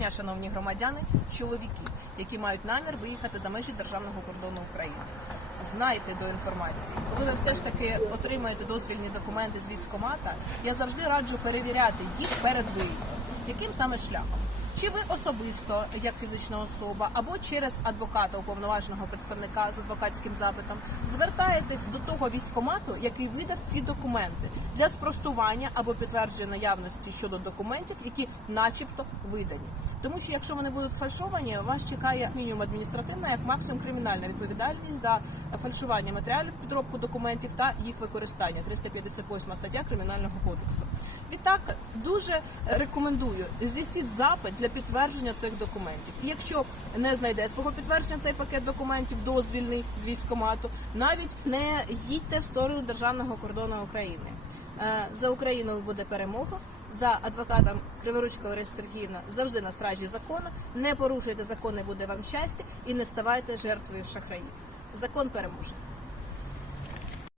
дня, шановні громадяни, чоловіки, які мають намір виїхати за межі державного кордону України. Знайте до інформації. Коли ви все ж таки отримаєте дозвільні документи з військомата, я завжди раджу перевіряти їх перед виїздом. Яким саме шляхом? Чи ви особисто, як фізична особа, або через адвоката, уповноваженого представника з адвокатським запитом, звертаєтесь до того військкомату, який видав ці документи для спростування або підтвердження наявності щодо документів, які, начебто, видані. Тому що якщо вони будуть сфальшовані, вас чекає як мінімум адміністративна, як максимум кримінальна відповідальність за фальшування матеріалів, підробку документів та їх використання. 358 стаття кримінального кодексу. Дуже рекомендую здійсніть запит для підтвердження цих документів. І якщо не знайде свого підтвердження цей пакет документів, дозвільний з військкомату, навіть не їдьте в сторону державного кордону України. Е, За Україною буде перемога. За адвокатом Криворучка Лариса Сергіївна завжди на стражі закону. Не порушуйте закони, буде вам щастя, і не ставайте жертвою шахраїв. Закон переможе.